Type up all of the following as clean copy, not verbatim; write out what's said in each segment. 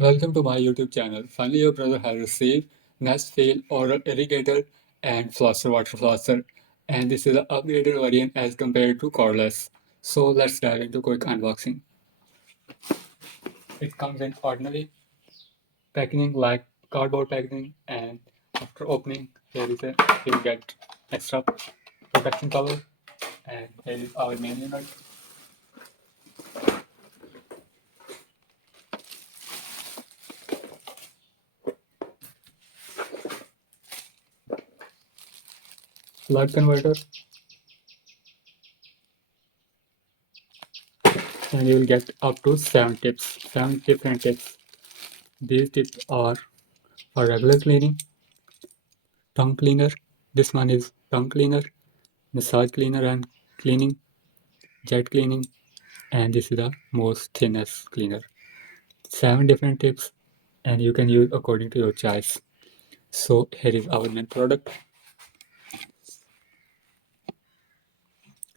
Welcome to my YouTube channel. Finally, your brother has received Nest Fail Oral Irrigator and Flosser Water Flosser, and this is an upgraded variant as compared to cordless. So let's dive into quick unboxing. It comes in ordinary packaging like cardboard packaging, and after opening, you get extra protection cover, and here is our main unit. Plug converter, and you will get up to 7 different tips. These tips are for regular cleaning, tongue cleaner. This one is tongue cleaner, massage cleaner and cleaning, jet cleaning, and this is the most thinnest cleaner. 7 different tips, and you can use according to your choice. So here is our main product.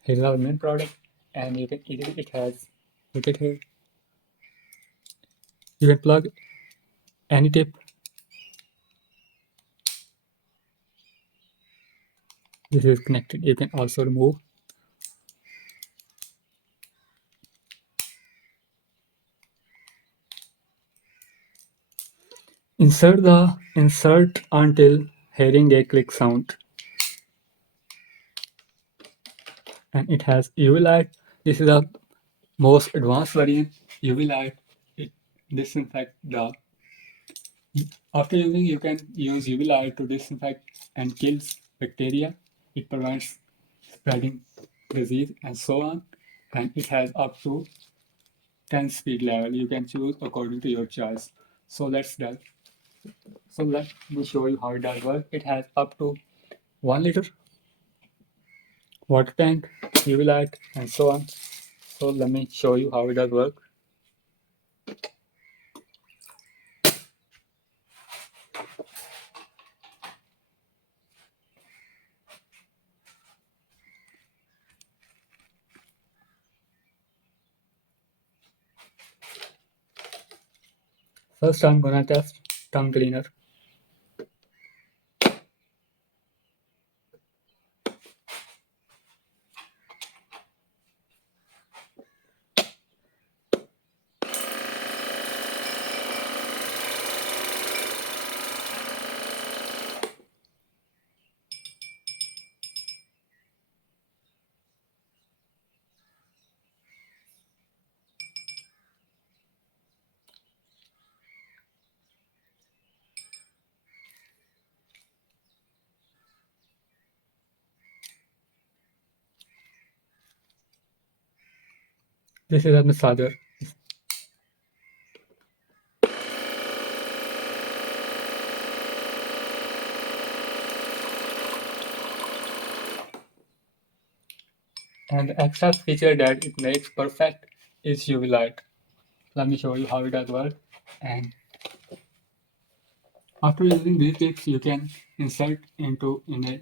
Here is our main product, and you can easily it has look at here. You can plug any tip. This is connected. You can also remove. Insert until hearing a click sound. And it has UV light. This is the most advanced variant. UV light, it disinfect the. After using, you can use UV light to disinfect and kills bacteria. It prevents spreading disease and so on. And it has up to 10 speed level. You can choose according to your choice. So let me show you how it does work. It has up to 1 liter water tank, UV light, and so on. So let me show you how it does work. First, I'm gonna test tongue cleaner. This is a massager. And the extra feature that it makes perfect is UV light. Let me show you how it does work. And after using these tips, you can insert into in a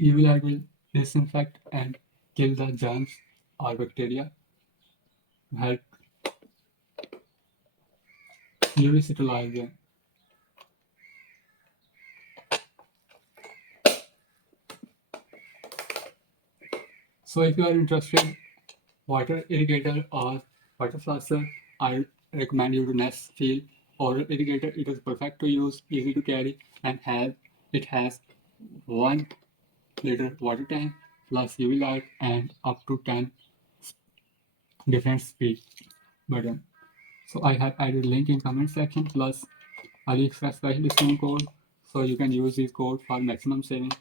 UV light will disinfect and kill the germs or bacteria to help UV sterilization. So if you are interested, water irrigator or water flosser, I recommend you to Nest Feel Oral Irrigator. It is perfect to use, easy to carry, and it has 1 liter water tank plus UV light and up to 10 different speed button. So I have added link in comment section plus AliExpress special discount code, so you can use this code for maximum saving.